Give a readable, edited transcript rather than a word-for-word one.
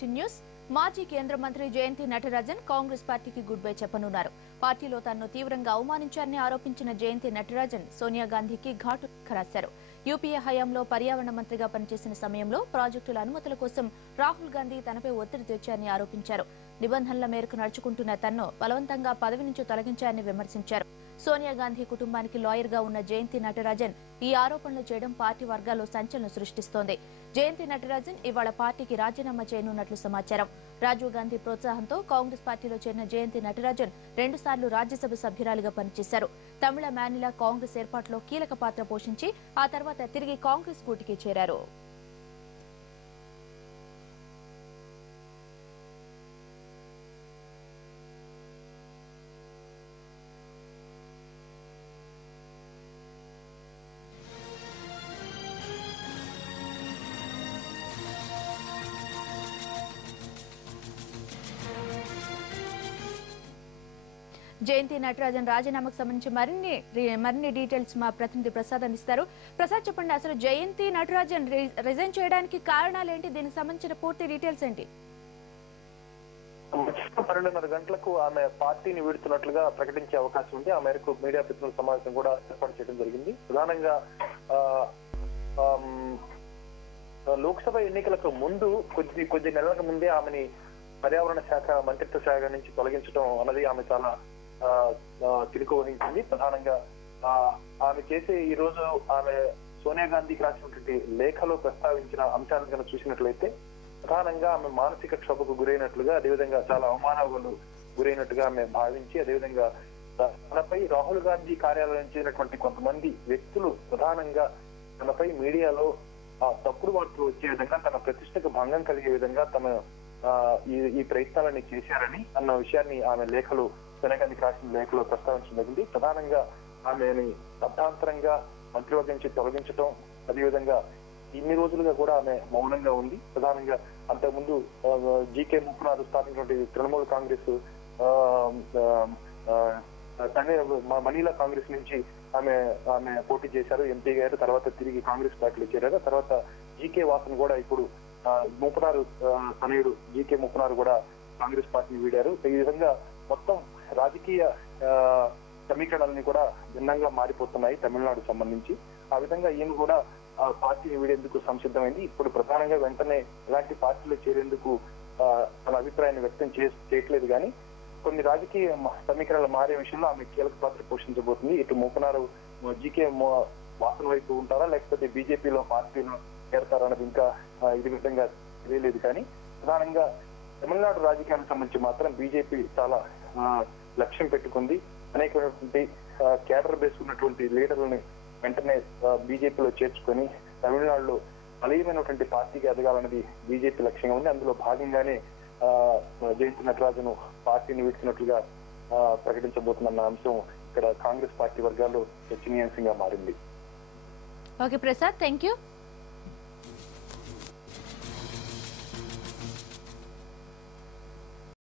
Back to news. మాజీ కేంద్ర మంత్రి జయంతి నటరాజన్ కాంగ్రెస్ పార్టీకి గుడ్ బై చెప్పనున్నారు. పార్టీలో తనను తీవ్రంగా అవమానించారని ఆరోపించిన జయంతి నటరాజన్ సోనియా గాంధీకి ఘాటు రాశారు. యూపీఏ హయాంలో పర్యావరణ మంత్రిగా పనిచేసిన సమయంలో ప్రాజెక్టుల అనుమతుల కోసం రాహుల్ గాంధీ తనపై ఒత్తిడి తెచ్చారని ఆరోపించారు. నిబంధనల మేరకు నడుచుకుంటున్న తన్ను బలవంతంగా పదవి నుంచి తొలగించారని విమర్శించారు. సోనియా గాంధీ కుటుంబానికి లాయర్ గా ఉన్న జయంతి నటరాజన్ ఈ ఆరోపణలు చేయడం పార్టీ వర్గాల్లో సంచలనం సృష్టిస్తోంది. జయంతి నటరాజన్ ఇవాళ పార్టీకి రాజీనామా చేయనున్నట్లు సమాచారం. రాజీవ్ గాంధీ ప్రోత్సాహంతో కాంగ్రెస్ పార్టీలో చేరిన జయంతి నటరాజన్ 2 సార్లు రాజ్యసభ సభ్యురాలిగా పనిచేశారు. తమిళ మేనిలా కాంగ్రెస్ ఏర్పాటులో కీలక పాత్ర పోషించి ఆ తర్వాత తిరిగి కాంగ్రెస్ గూటికి చేరారు. జయంతి నటరాజన్ రాజీనామాకు సంబంధించి మరిన్ని డీటెయిల్స్ మా ప్రతినిధి ప్రసాద్ అందిస్తారు. ప్రసాద్, చెప్పండి, అసలు జయంతి నటరాజన్ రిజైన్ చేయడానికి కారణాలు ఏంటి? దీనికి సంబంధించిన పూర్తి డీటెయిల్స్ ఏంటి? 12:30 గంటలకు ఆమె పార్టీని వీడుతున్నట్లుగా ప్రకటించే అవకాశం ఉంది. ఆ మేరకు మీడియా ప్రతినిధుల సమావేశం కూడా ఏర్పాటు చేయడం జరిగింది. ప్రధానంగా లోక్సభ ఎన్నికలకు ముందు కొద్ది నెలల ముందే ఆమెని పర్యావరణ శాఖ మంత్రిత్వ శాఖ నుంచి తొలగించడం అన్నది ఆమె చాలా తిరుగు వహించింది. ప్రధానంగా ఆమె చేసే ఈ రోజు ఆమె సోనియా గాంధీకి రాసినటువంటి లేఖలో ప్రస్తావించిన అంశాలను కనుక చూసినట్లయితే ప్రధానంగా ఆమె మానసిక క్షోభకు గురైనట్లుగా, అదేవిధంగా చాలా అవమానాలు గురైనట్టుగా ఆమె భావించి, అదేవిధంగా తనపై రాహుల్ గాంధీ కార్యాలయం చేసినటువంటి కొంతమంది వ్యక్తులు ప్రధానంగా తనపై మీడియాలో తప్పుడు వార్తలు వచ్చే విధంగా, తన ప్రతిష్టకు భంగం కలిగే విధంగా తమ ఈ ప్రయత్నాలని చేశారని అన్న విషయాన్ని ఆమె లేఖలు సోనియా గాంధీకి రాసిన లేఖలో ప్రస్తావించడం జరిగింది. ప్రధానంగా ఆమెని అర్థాంతరంగా మంత్రివర్గం నుంచి తొలగించడం, అదేవిధంగా ఇన్ని రోజులుగా కూడా ఆమె మౌనంగా ఉంది. ప్రధానంగా అంతకుముందు జీకే ముప్పనాథ్ స్థాపించినటువంటి తృణమూల్ కాంగ్రెస్ మనీలా కాంగ్రెస్ నుంచి ఆమె పోటీ చేశారు, ఎంపీ గారు. తర్వాత తిరిగి కాంగ్రెస్ పార్టీలో చేరారు. తర్వాత జీకే వాసన్ కూడా ఇప్పుడు ముప్పనారు తనయుడు జీకే ముప్పనారు కూడా కాంగ్రెస్ పార్టీని వీడారు. ఈ విధంగా మొత్తం రాజకీయ సమీకరణాలని కూడా భిన్నంగా మారిపోతున్నాయి తమిళనాడుకు సంబంధించి. ఆ విధంగా ఈయన కూడా పార్టీని వీడేందుకు సంసిద్ధమైంది. ఇప్పుడు ప్రధానంగా వెంటనే ఇలాంటి పార్టీలో చేరేందుకు తన అభిప్రాయాన్ని వ్యక్తం చేయట్లేదు. కానీ కొన్ని రాజకీయ సమీకరణలు మారే విషయంలో ఆమె కీలక పాత్ర పోషించబోతుంది. ఇటు ముప్పనారు జీకే వాసన వైపు ఉంటారా, లేకపోతే బీజేపీలో పార్టీలో చేరతారన్నది ఇంకా ఇది విధంగా తెలియలేదు. కానీ ప్రధానంగా తమిళనాడు రాజకీయాలకు సంబంధించి మాత్రం బీజేపీ చాలా లక్ష్యం పెట్టుకుంది. అనేకమైనటువంటి కేడర్ బేస్ ఉన్నటువంటి లీడర్లని వెంటనే బీజేపీలో చేర్చుకొని తమిళనాడులో బలీయమైనటువంటి పార్టీకి ఎదగాలన్నది బీజేపీ లక్ష్యంగా ఉంది. అందులో భాగంగానే జయంతి నటరాజన్ పార్టీని వీడుతున్నట్లుగా ప్రకటించబోతున్న అంశం ఇక్కడ కాంగ్రెస్ పార్టీ వర్గాల్లో చర్చనీయాంశంగా మారింది. Okay Prasad, thank you.